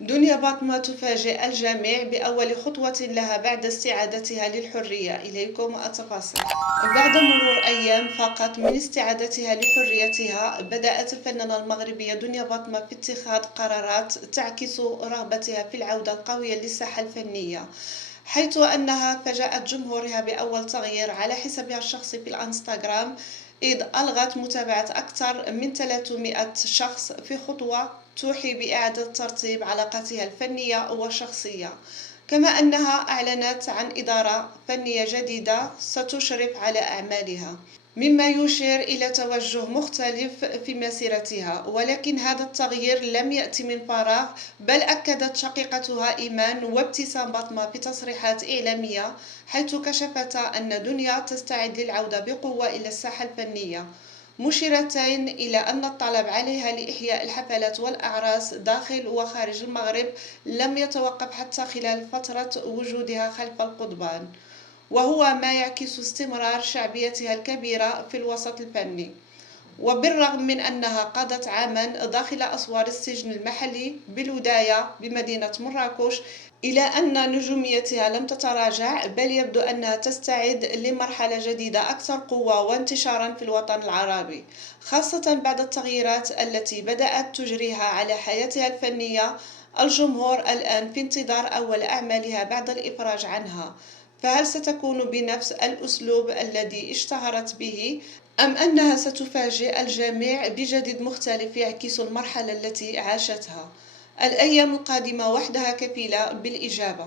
دنيا باطمة تفاجئ الجميع بأول خطوة لها بعد استعادتها للحرية. إليكم التفاصيل. بعد مرور أيام فقط من استعادتها لحريتها، بدأت الفنانة المغربية دنيا باطمة في اتخاذ قرارات تعكس رغبتها في العودة القوية للساحة الفنية، حيث أنها فاجأت جمهورها بأول تغيير على حسابها الشخصي في الانستغرام، إذ ألغت متابعة أكثر من 300 شخص في خطوة توحي بإعادة ترتيب علاقاتها الفنية والشخصية. كما أنها أعلنت عن إدارة فنية جديدة ستشرف على أعمالها، مما يشير إلى توجه مختلف في مسيرتها. ولكن هذا التغيير لم يأتي من فراغ، بل أكدت شقيقتها إيمان وابتسام باطمة في تصريحات إعلامية، حيث كشفتا أن دنيا تستعد للعودة بقوة إلى الساحة الفنية، مشيرتين إلى أن الطلب عليها لإحياء الحفلات والأعراس داخل وخارج المغرب لم يتوقف حتى خلال فترة وجودها خلف القضبان، وهو ما يعكس استمرار شعبيتها الكبيرة في الوسط الفني. وبالرغم من أنها قضت عاما داخل أسوار السجن المحلي بالولاية بمدينة مراكش، إلى أن نجوميتها لم تتراجع، بل يبدو أنها تستعد لمرحلة جديدة أكثر قوة وانتشارا في الوطن العربي، خاصة بعد التغييرات التي بدأت تجريها على حياتها الفنية. الجمهور الآن في انتظار أول أعمالها بعد الإفراج عنها، فهل ستكون بنفس الأسلوب الذي اشتهرت به، أم أنها ستفاجئ الجميع بجديد مختلف يعكس المرحلة التي عاشتها؟ الأيام القادمة وحدها كفيلة بالإجابة.